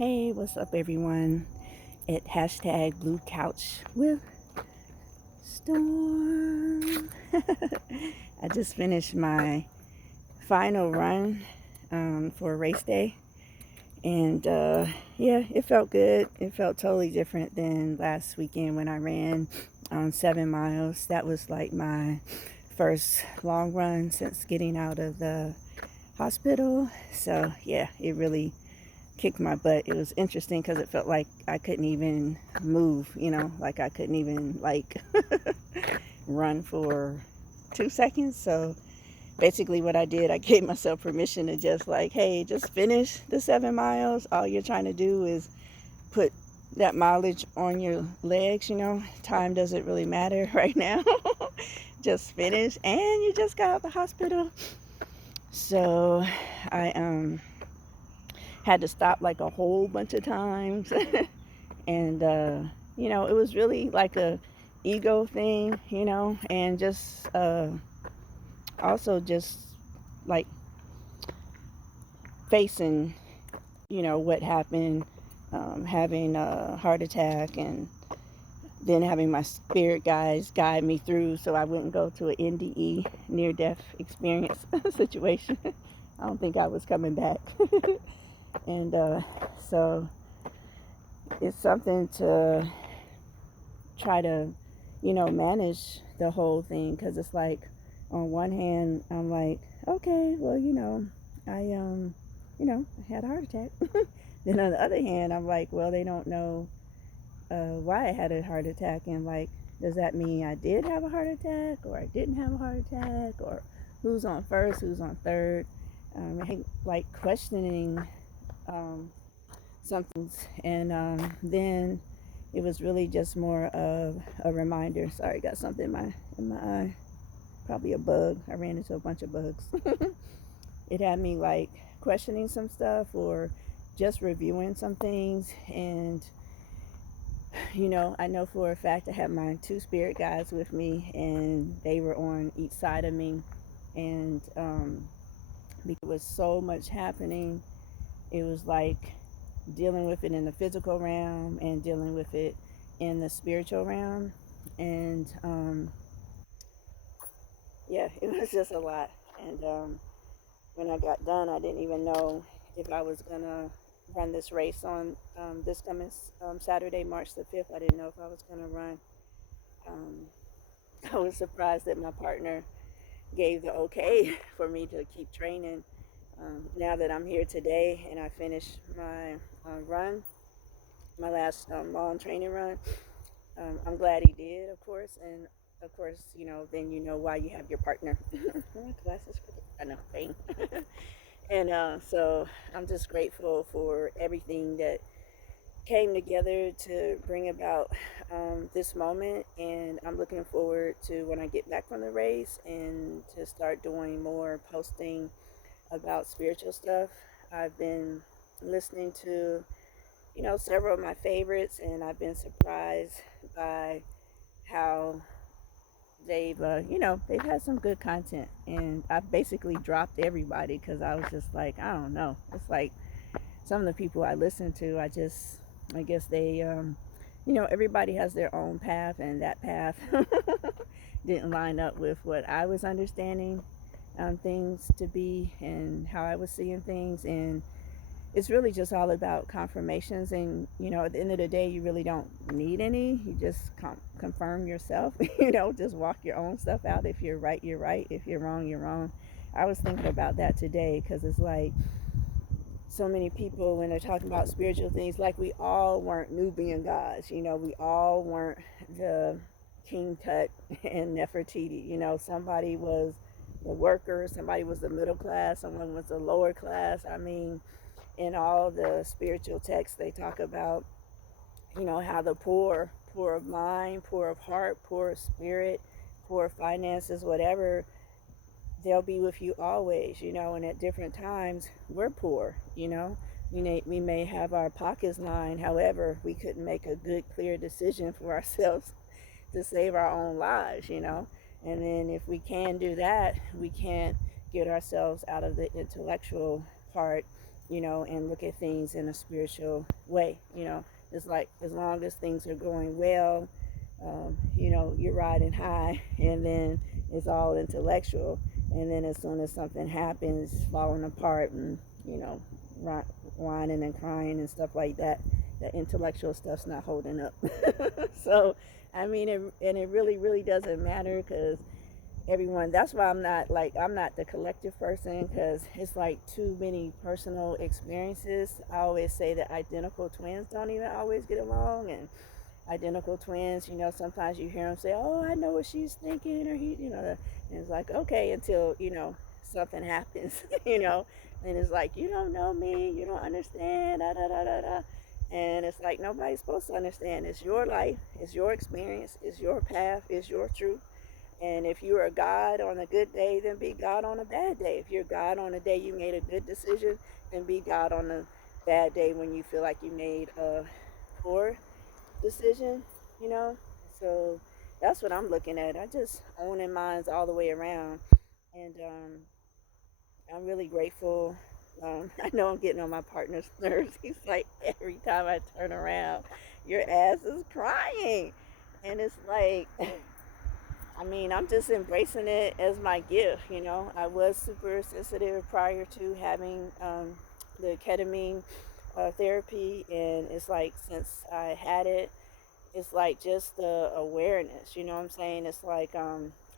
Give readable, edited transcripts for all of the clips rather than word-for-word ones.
Hey, what's up, everyone? At hashtag Blue Couch with Storm. I just finished my final run for race day, and yeah, it felt good. It felt totally different than last weekend when I ran 7 miles. That was like my first long run since getting out of the hospital. So yeah, it really kicked my butt. It was interesting because it felt like I couldn't even move, like I couldn't even like run for 2 seconds. So basically what I did, I gave myself permission to just like, hey, just finish the 7 miles. All you're trying to do is put that mileage on your legs. Time doesn't really matter right now. Just finish, and you just got out of the hospital. So I had to stop like a whole bunch of times. And it was really like a ego thing, and just also just like facing what happened, having a heart attack, and then having my spirit guides guide me through so I wouldn't go to an NDE, near death experience situation. I don't think I was coming back. And so it's something to try to, manage the whole thing, because it's like, on one hand, I'm like, okay, well, I had a heart attack. Then on the other hand, I'm like, well, they don't know why I had a heart attack, and like, does that mean I did have a heart attack, or I didn't have a heart attack, or who's on first, who's on third? I hate like questioning something, and then it was really just more of a reminder. Sorry, got something in my eye. Probably a bug. I ran into a bunch of bugs. It had me like questioning some stuff, or just reviewing some things. And I know for a fact I had my two spirit guides with me, and they were on each side of me. And because there was so much happening, it was like dealing with it in the physical realm and dealing with it in the spiritual realm. And yeah, it was just a lot. And when I got done, I didn't even know if I was going to run this race on this coming Saturday, March the 5th. I didn't know if I was going to run. Um, I was surprised that my partner gave the okay for me to keep training. Now that I'm here today and I finished my run, my last long training run, I'm glad he did, of course. And of course, then why you have your partner. My glasses, I know, pain. And so I'm just grateful for everything that came together to bring about this moment. And I'm looking forward to when I get back from the race and to start doing more posting about spiritual stuff. I've been listening to, several of my favorites, and I've been surprised by how they've had some good content. And I basically dropped everybody because I was just like, I don't know. It's like some of the people I listen to, I guess they, everybody has their own path, and that path didn't line up with what I was understanding things to be and how I was seeing things. And it's really just all about confirmations. And at the end of the day, you really don't need any. You just confirm yourself. Just walk your own stuff out. If you're right, you're right. If you're wrong, you're wrong. I was thinking about that today, because it's like so many people, when they're talking about spiritual things, like we all weren't Nubian gods. We all weren't the King Tut and Nefertiti. Somebody was the worker, somebody was the middle class, someone was the lower class. I mean, in all the spiritual texts, they talk about, how the poor of mind, poor of heart, poor of spirit, poor of finances, whatever, they'll be with you always. And at different times, we're poor. We may have our pockets lined. However, we couldn't make a good, clear decision for ourselves to save our own lives. And then if we can do that, we can't get ourselves out of the intellectual part and look at things in a spiritual way. It's like as long as things are going well, you're riding high, and then it's all intellectual. And then as soon as something happens, falling apart and, you know, whining and crying and stuff like that, the intellectual stuff's not holding up. So, I mean, and it really, really doesn't matter because everyone, that's why I'm not the collective person because it's like too many personal experiences. I always say that identical twins don't even always get along, and identical twins, sometimes you hear them say, "Oh, I know what she's thinking," or and it's like, okay, until, something happens, and it's like, you don't know me, you don't understand, da da da da da. And it's like nobody's supposed to understand. It's your life, it's your experience, it's your path, it's your truth. And if you are God on a good day, then be God on a bad day. If you're God on a day you made a good decision, then be God on a bad day when you feel like you made a poor decision, you know? So that's what I'm looking at. I just owning minds all the way around. And I'm really grateful. I know I'm getting on my partner's nerves. He's like, every time I turn around, your ass is crying. And it's like, I mean, I'm just embracing it as my gift. I was super sensitive prior to having the ketamine therapy. And it's like, since I had it, it's like just the awareness, you know what I'm saying? It's like,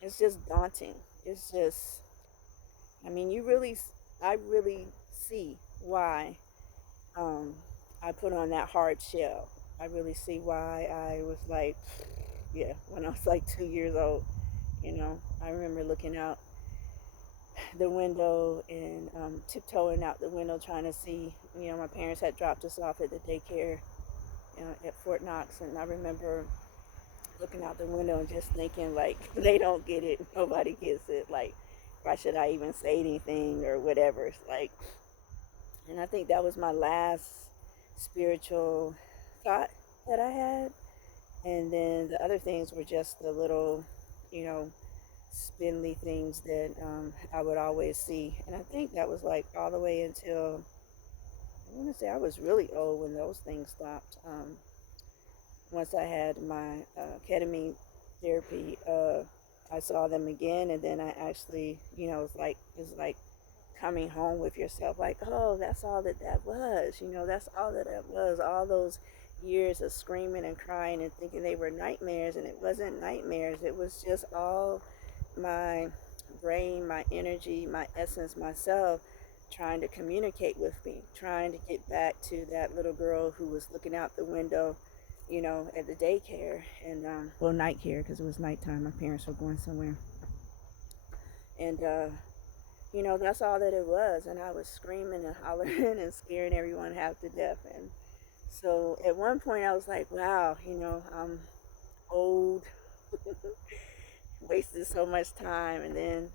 it's just daunting. It's just, I mean, I really see why um, I put on that hard shell. I really see why I was like, yeah, when I was like 2 years old, I remember looking out the window and tiptoeing out the window trying to see, my parents had dropped us off at the daycare at Fort Knox, and I remember looking out the window and just thinking, like, they don't get it, nobody gets it, like, why should I even say anything or whatever? It's like, and I think that was my last spiritual thought that I had. And then the other things were just the little, you know spindly things that I would always see. And I think that was like all the way until, I want to say I was really old when those things stopped. Once I had my ketamine therapy, I saw them again, and then I actually, it's like coming home with yourself, like, oh, that's all that was, that's all that was, all those years of screaming and crying and thinking they were nightmares, and it wasn't nightmares, it was just all my brain, my energy, my essence, myself trying to communicate with me, trying to get back to that little girl who was looking out the window, at the daycare, and well, night care, because it was nighttime. My parents were going somewhere, and that's all that it was. And I was screaming and hollering and scaring everyone half to death. And so at one point, I was like, wow, I'm old, wasted so much time. And then,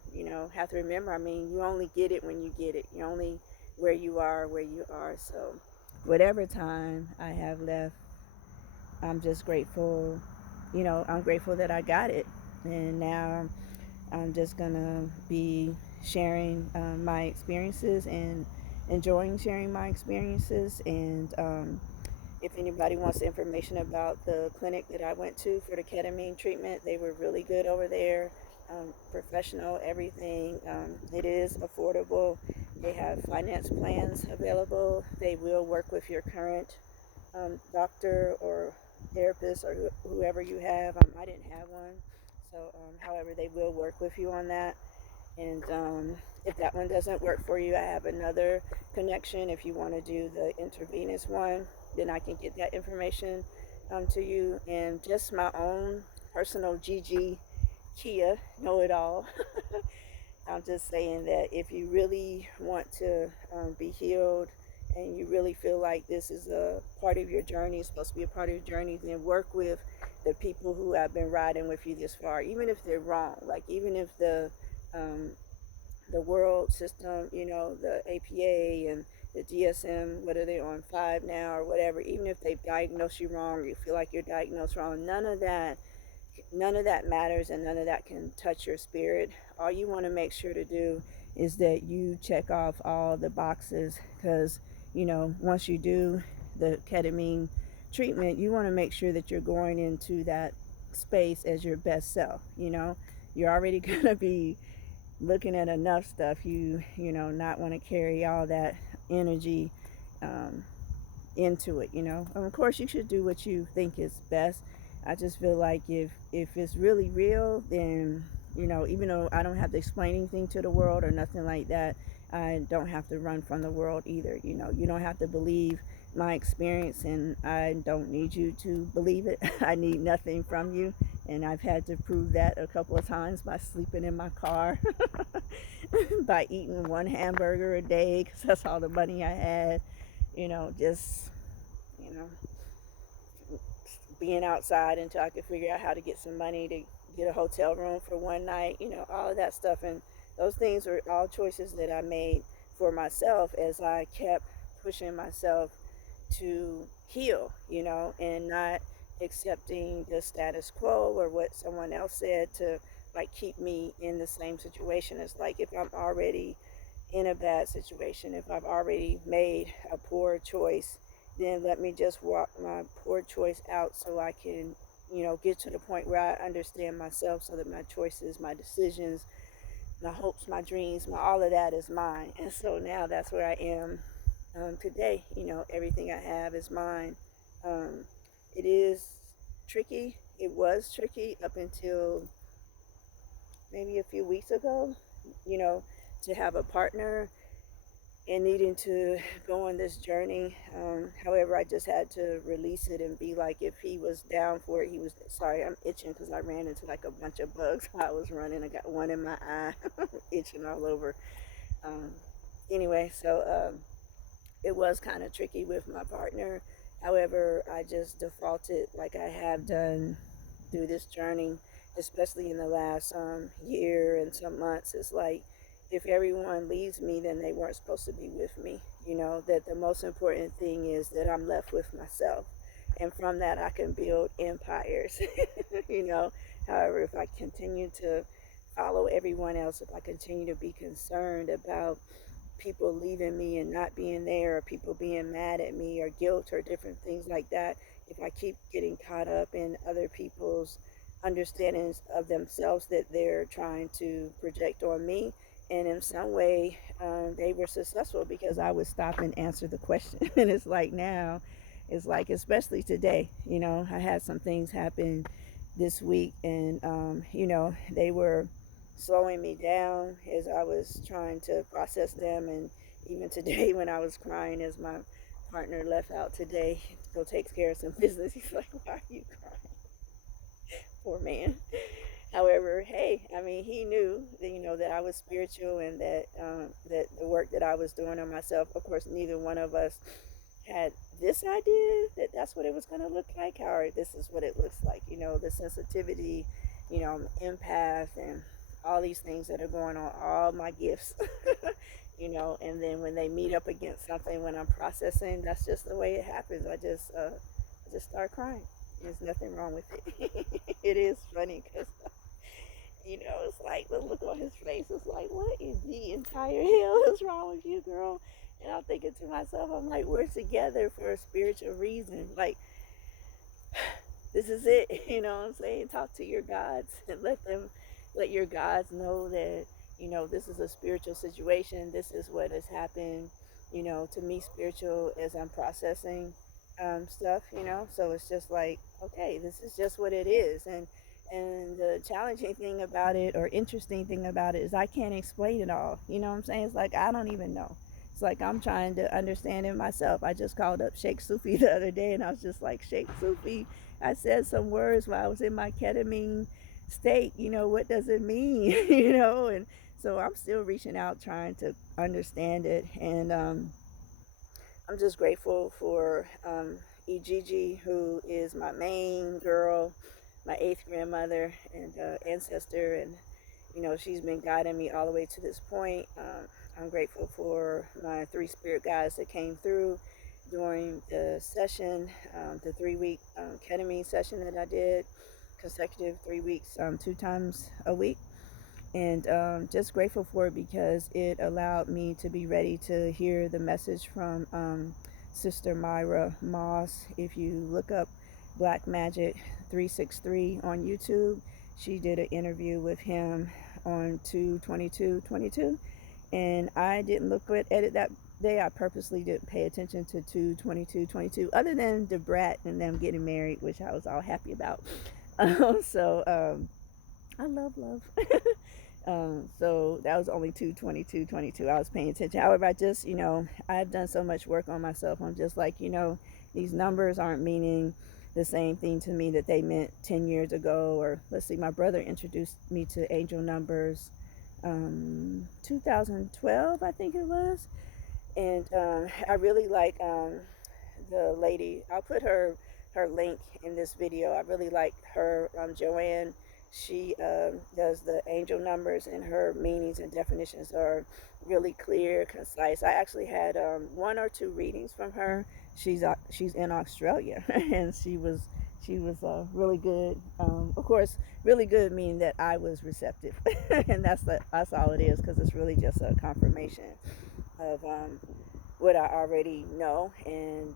have to remember, I mean, you only get it when you get it. You only where you are. So whatever time I have left, I'm just grateful. I'm grateful that I got it. And now I'm just going to be sharing my experiences and enjoying sharing my experiences. And if anybody wants information about the clinic that I went to for the ketamine treatment, they were really good over there. Professional, everything. It is affordable. They have finance plans available. They will work with your current doctor or therapist or whoever you have. I didn't have one. So, however, they will work with you on that. And if that one doesn't work for you, I have another connection. If you want to do the intravenous one, then I can get that information to you. And just my own personal Gigi Kia know it all. I'm just saying that if you really want to be healed and you really feel like this is a part of your journey, it's supposed to be a part of your journey, then work with the people who have been riding with you this far, even if they're wrong. Like, even if the world system, the APA and the DSM, what are they on 5 now or whatever, even if they've diagnosed you wrong or you feel like you're diagnosed wrong, none of that matters, and none of that can touch your spirit. All you want to make sure to do is that you check off all the boxes, because once you do the ketamine treatment, you want to make sure that you're going into that space as your best self. You're already going to be looking at enough stuff. Not want to carry all that energy um, into it. And of course, you should do what you think is best. I just feel like if it's really real, then even though I don't have to explain anything to the world or nothing like that, I don't have to run from the world either. You don't have to believe my experience, and I don't need you to believe it. I need nothing from you, and I've had to prove that a couple of times by sleeping in my car, by eating one hamburger a day because that's all the money I had. Just you know being outside until I could figure out how to get some money to get a hotel room for one night, all of that stuff. And those things were all choices that I made for myself as I kept pushing myself to heal, and not accepting the status quo or what someone else said to like keep me in the same situation. It's like if I'm already in a bad situation, if I've already made a poor choice, then let me just walk my poor choice out so I can, get to the point where I understand myself so that my choices, my decisions, my hopes, my dreams, all of that is mine. And so now that's where I am today. Everything I have is mine. Um, it is tricky. It was tricky up until maybe a few weeks ago, you know, to have a partner and needing to go on this journey. However, I just had to release it and be like, if he was down for it, he was. Sorry, I'm itching because I ran into like a bunch of bugs while I was running. I got one in my eye, itching all over. Um, anyway, so it was kind of tricky with my partner. However, I just defaulted like I have done through this journey, especially in the last year and some months. It's like if everyone leaves me, then they weren't supposed to be with me. That the most important thing is that I'm left with myself. And from that, I can build empires. you know, However, if I continue to follow everyone else, if I continue to be concerned about people leaving me and not being there, or people being mad at me, or guilt, or different things like that, if I keep getting caught up in other people's understandings of themselves that they're trying to project on me, and in some way they were successful because I would stop and answer the question. And it's like now, it's like, especially today, I had some things happen this week, and they were slowing me down as I was trying to process them. And even today, when I was crying as my partner left out today to go take care of some business, he's like, "Why are you crying?" Poor man. However, hey, I mean, he knew that, that I was spiritual, and that the work that I was doing on myself. Of course, neither one of us had this idea that that's what it was going to look like. Or this is what it looks like. The sensitivity. I'm an empath, and all these things that are going on. All my gifts. And then when they meet up against something, when I'm processing, that's just the way it happens. I just start crying. There's nothing wrong with it. It is funny because it's like the look on his face is like, what in the entire hell is wrong with you, girl? And I'm thinking to myself, I'm like, we're together for a spiritual reason. Like, this is it. You know what I'm saying? Talk to your gods and let your gods know that, this is a spiritual situation. This is what has happened, to me, spiritual, as I'm processing stuff. So it's just like, okay, this is just what it is. And the challenging thing about it, or interesting thing about it, is I can't explain it all. You know what I'm saying? It's like, I don't even know. It's like I'm trying to understand it myself. I just called up Sheikh Sufi the other day, and I was just like, Sheikh Sufi, I said some words while I was in my ketamine state. What does it mean? And so I'm still reaching out, trying to understand it. And I'm just grateful for Ijiji, who is my main girl, my eighth grandmother and ancestor. And, she's been guiding me all the way to this point. I'm grateful for my three spirit guides that came through during the session, the 3-week ketamine session that I did, consecutive 3 weeks, 2 times a week. And just grateful for it because it allowed me to be ready to hear the message from Sister Myra Moss. If you look up Black Magic 363 on YouTube, she did an interview with him on 2/22/22, and I didn't look at it that day. I purposely didn't pay attention to 2/22/22, other than the brat and them getting married, which I was all happy about. I love. So that was only 2/22/22. I was paying attention. However, I've done so much work on myself. I'm just like, these numbers aren't meaning the same thing to me that they meant 10 years ago. Or let's see, my brother introduced me to angel numbers 2012, I think it was. And I really like the lady. I'll put her link in this video. I really like her, Joanne. She does the angel numbers, and her meanings and definitions are really clear, concise. I actually had one or two readings from her. She's in Australia, and she was really good. Of course, really good meaning that I was receptive, and that's all it is, because it's really just a confirmation of what I already know, and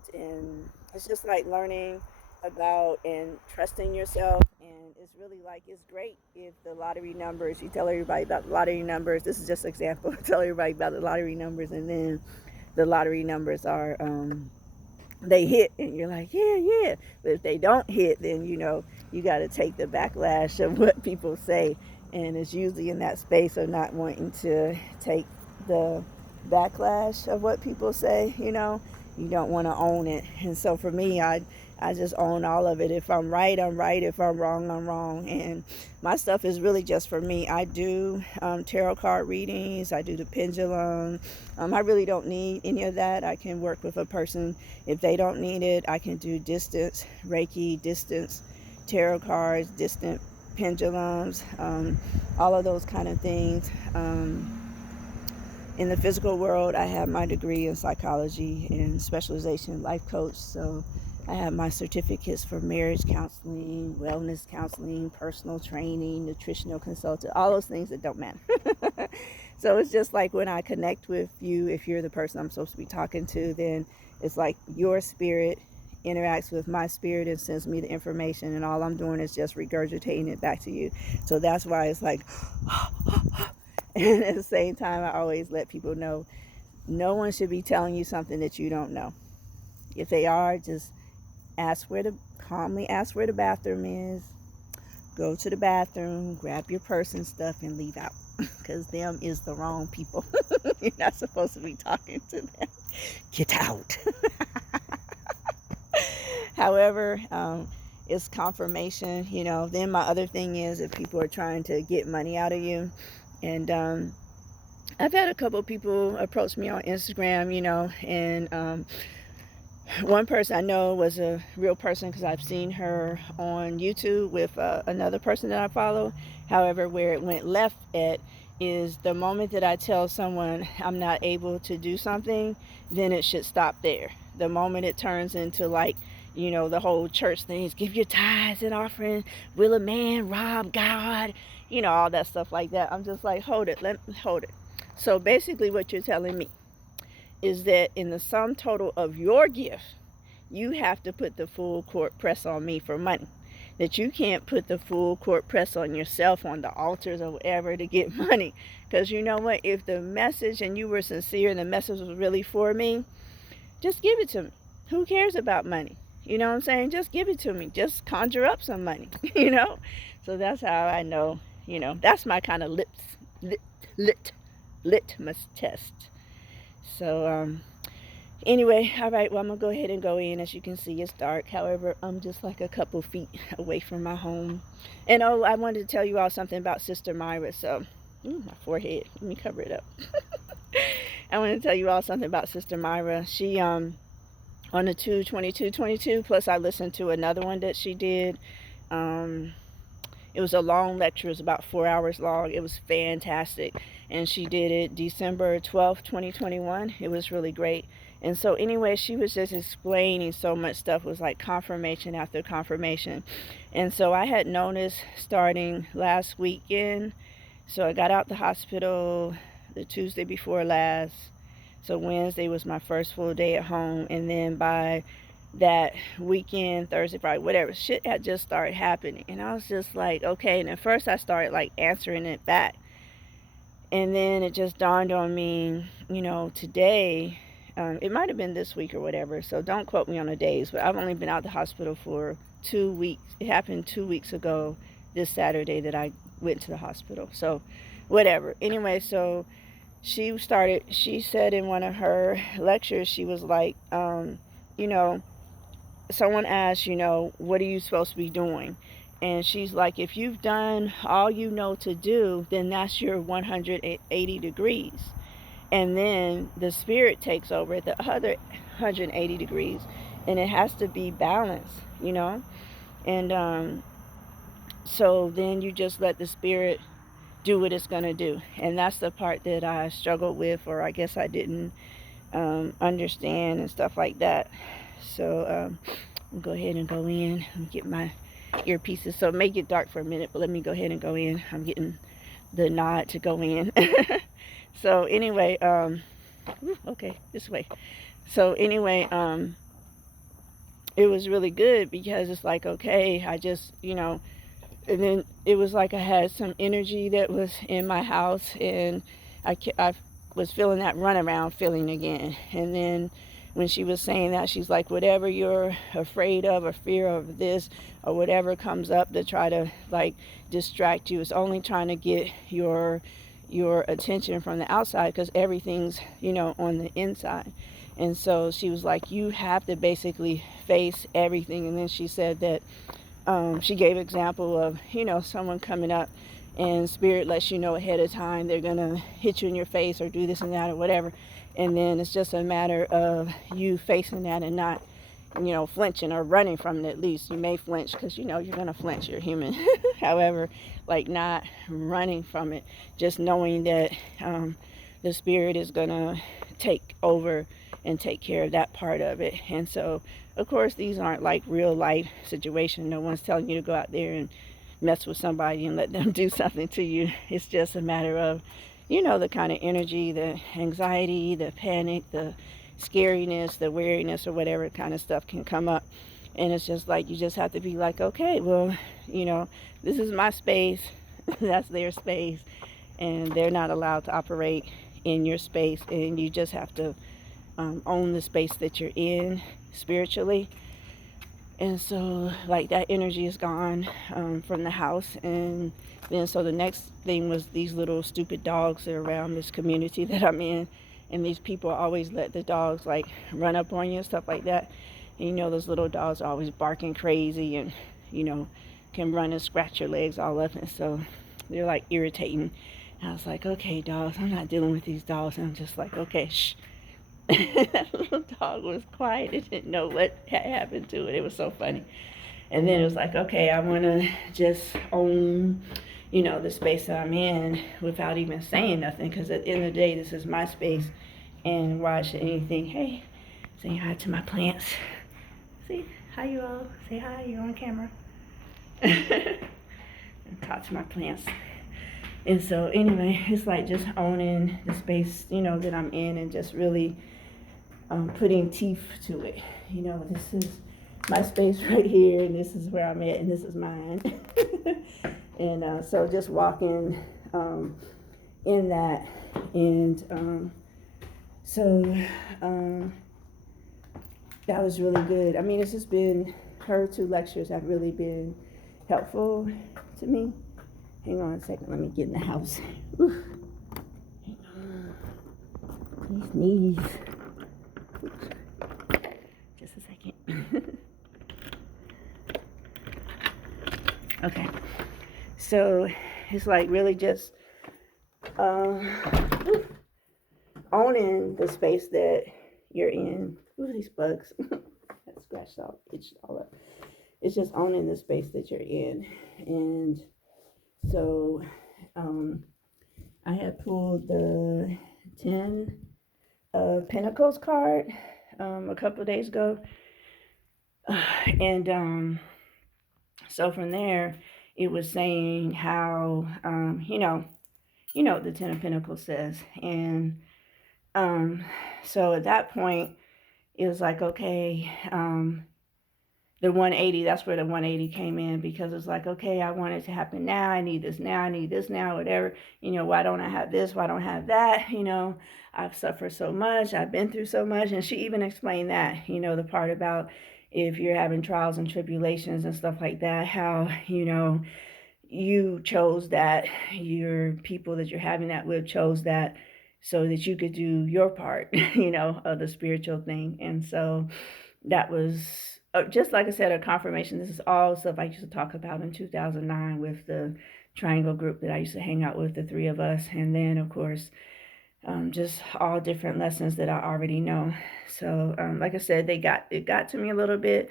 it's just like learning about and trusting yourself. And it's really like, it's great if the lottery numbers, you tell everybody about the lottery numbers. This is just an example. Tell everybody about the lottery numbers, and then the lottery numbers are they hit, and you're like, yeah, yeah. But if they don't hit, then you got to take the backlash of what people say, and it's usually in that space of not wanting to take the backlash of what people say. You don't want to own it. And so for me, I just own all of it. If I'm right, I'm right. If I'm wrong, I'm wrong. And my stuff is really just for me. I do tarot card readings. I do the pendulum. I really don't need any of that. I can work with a person if they don't need it. I can do distance Reiki, distance tarot cards, distant pendulums, all of those kind of things. In the physical world, I have my degree in psychology and specialization in life coach. So I have my certificates for marriage counseling, wellness counseling, personal training, nutritional consultant, all those things that don't matter. So it's just like when I connect with you, if you're the person I'm supposed to be talking to, then it's like your spirit interacts with my spirit and sends me the information, and all I'm doing is just regurgitating it back to you. So that's why it's like, and at the same time, I always let people know, no one should be telling you something that you don't know. If they are, just calmly ask where the bathroom is, go to the bathroom, grab your purse and stuff, and leave out, because them is the wrong people. You're not supposed to be talking to them. Get out. However, it's confirmation. Then my other thing is, if people are trying to get money out of you, and I've had a couple of people approach me on Instagram, and one person I know was a real person, because I've seen her on YouTube with another person that I follow. However, where it went left at is the moment that I tell someone I'm not able to do something, then it should stop there. The moment it turns into like, the whole church thing is give your tithes and offering, will a man rob God, all that stuff like that. I'm just like, hold it, hold it. So basically what you're telling me is that in the sum total of your gift, you have to put the full court press on me for money. That you can't put the full court press on yourself on the altars or whatever to get money. Because you know what? If the message, and you were sincere and the message was really for me, just give it to me. Who cares about money? You know what I'm saying? Just give it to me. Just conjure up some money, So that's how I know, that's my kind of litmus test. So, anyway, all right, well, I'm going to go ahead and go in. As you can see, it's dark. However, I'm just like a couple feet away from my home. And, I wanted to tell you all something about Sister Myra. So, my forehead. Let me cover it up. I want to tell you all something about Sister Myra. She, on the 2/22/22, plus I listened to another one that she did. It was a long lecture. It was about 4 hours long. It was fantastic. And she did it December 12th, 2021. It was really great. And so anyway, she was just explaining so much stuff. It was like confirmation after confirmation. And so I had noticed starting last weekend, So I got out the hospital the Tuesday before last. So Wednesday was my first full day at home. And then by that weekend, Thursday, Friday, whatever, shit had just started happening. And I was just like, okay. And at first I started like answering it back. And then it just dawned on me, today, it might have been this week or whatever. So don't quote me on the days, but I've only been out of the hospital for 2 weeks. It happened 2 weeks ago this Saturday that I went to the hospital. So whatever. Anyway, so she said in one of her lectures, she was like, you know, someone asked, what are you supposed to be doing? And she's like, if you've done all you know to do, then that's your 180 degrees. And then the spirit takes over at the other 180 degrees. And it has to be balanced. And so then you just let the spirit do what it's going to do. And that's the part that I struggled with, or I guess I didn't understand and stuff like that. So I'll go ahead and go in and get my earpieces. So it may get dark for a minute, but let me go ahead and go in. I'm getting the nod to go in. So anyway, okay, this way. So anyway, it was really good because it's like, okay, I just, and then it was like I had some energy that was in my house, and I was feeling that runaround feeling again. And then when she was saying that, she's like, whatever you're afraid of or fear of this or whatever comes up to try to like distract you, it's only trying to get your attention from the outside, because everything's on the inside. And so she was like, you have to basically face everything. And then she said that she gave example of someone coming up and spirit lets you know ahead of time they're gonna hit you in your face or do this and that or whatever, and then it's just a matter of you facing that and not flinching or running from it. At least you may flinch because you're gonna flinch, you're human. However, like not running from it, just knowing that the spirit is gonna take over and take care of that part of it. And so of course these aren't like real life situations. No one's telling you to go out there and mess with somebody and let them do something to you. It's just a matter of the kind of energy, the anxiety, the panic, the scariness, the weariness, or whatever kind of stuff can come up. And it's just like you just have to be like, okay, well, this is my space, that's their space, and they're not allowed to operate in your space. And you just have to own the space that you're in spiritually. And so like that energy is gone from the house. And then so the next thing was these little stupid dogs that are around this community that I'm in, and these people always let the dogs like run up on you and stuff like that. And those little dogs are always barking crazy, and can run and scratch your legs all up, and so they're like irritating. And I was like, okay, dogs, I'm not dealing with these dogs. And I'm just like, okay, shh. That little dog was quiet. It didn't know what had happened to it. It was so funny. And then it was like, okay, I want to just own, the space that I'm in without even saying nothing, because at the end of the day, this is my space. And why should anything, hey, say hi to my plants. See, hi you all. Say hi, you're on camera. And talk to my plants. And so anyway, it's like just owning the space, that I'm in, and just really putting teeth to it. This is my space right here, and this is where I'm at, and this is mine. And so just walking in that. And so that was really good. I mean, it's just been, her 2 lectures have really been helpful to me. Hang on a second, let me get in the house. Oof. Hang on. These knees. Oops. Just a second. Okay. So it's like really just owning the space that you're in. Ooh, these bugs. That scratched all, itched all up. It's just owning the space that you're in. And so I had pulled the 10 of Pentacles card a couple of days ago. And so from there, it was saying how, you know, the Ten of Pentacles says. And so at that point, it was like, okay, the 180, that's where the 180 came in, because it's like, okay, I want it to happen now. I need this now. I need this now, whatever. You know, why don't I have this? Why don't I have that? You know, I've suffered so much. I've been through so much. And she even explained that, you know, the part about if you're having trials and tribulations and stuff like that, how, you know, you chose that, your people that you're having that with chose that so that you could do your part, you know, of the spiritual thing. And so that was just like I said, a confirmation. This is all stuff I used to talk about in 2009 with the triangle group that I used to hang out with, the three of us. And then, of course, just all different lessons that I already know. So, like I said, it got to me a little bit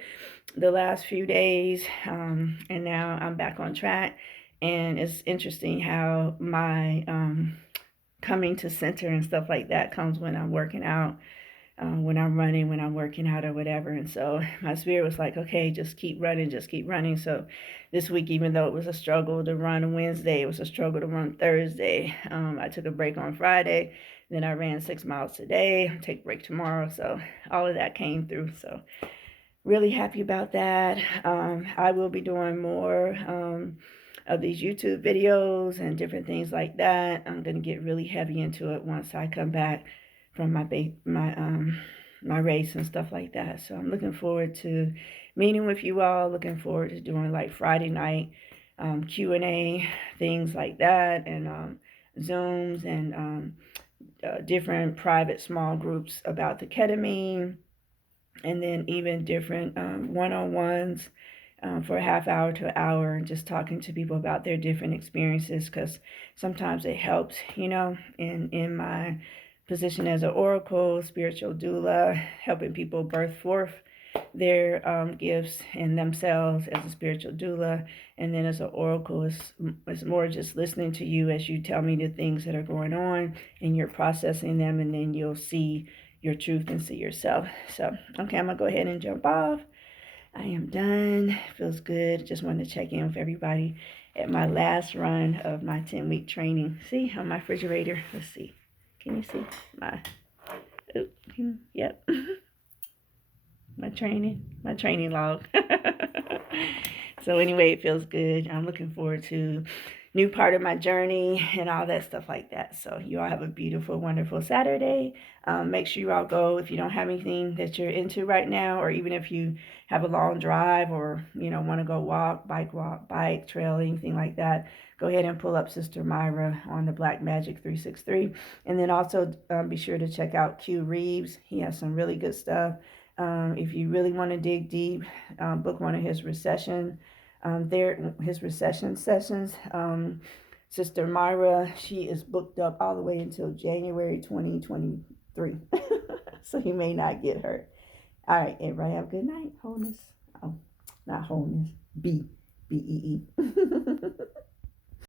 the last few days, and now I'm back on track. And it's interesting how my coming to center and stuff like that comes when I'm working out, when I'm running, when I'm working out or whatever. And so my spirit was like, okay, just keep running, just keep running. So this week, even though it was a struggle to run Wednesday, it was a struggle to run Thursday. I took a break on Friday. Then I ran 6 miles today. I'll take a break tomorrow. So all of that came through. So really happy about that. I will be doing more of these YouTube videos and different things like that. I'm going to get really heavy into it once I come back from my race and stuff like that. So I'm looking forward to meeting with you all. Looking forward to doing like Friday night Q&A, things like that, and Zooms and different private small groups about the ketamine, and then even different one-on-ones for a half hour to an hour, just talking to people about their different experiences, because sometimes it helps, you know, in my position as an oracle, spiritual doula, helping people birth forth their gifts and themselves as a spiritual doula. And then as an oracle, it's more just listening to you as you tell me the things that are going on, and you're processing them, and then you'll see your truth and see yourself. So, okay, I'm going to go ahead and jump off. I am done. Feels good. Just wanted to check in with everybody at my last run of my 10-week training. See on my refrigerator. Let's see. Can you see my? Yep. my training log. So anyway, it feels good. I'm looking forward to new part of my journey and all that stuff like that. So you all have a beautiful, wonderful Saturday. Make sure you all go if you don't have anything that you're into right now, or even if you have a long drive, or you know, want to go walk, bike, trail, anything like that. Go ahead and pull up Sister Myra on the Black Magic 363. And then also be sure to check out Q Reeves. He has some really good stuff. If you really want to dig deep, book one of his recession his recession sessions. Sister Myra, she is booked up all the way until January 2023. So you may not get hurt. All right, everybody have a good night. Wholeness. Oh, not wholeness. B E E.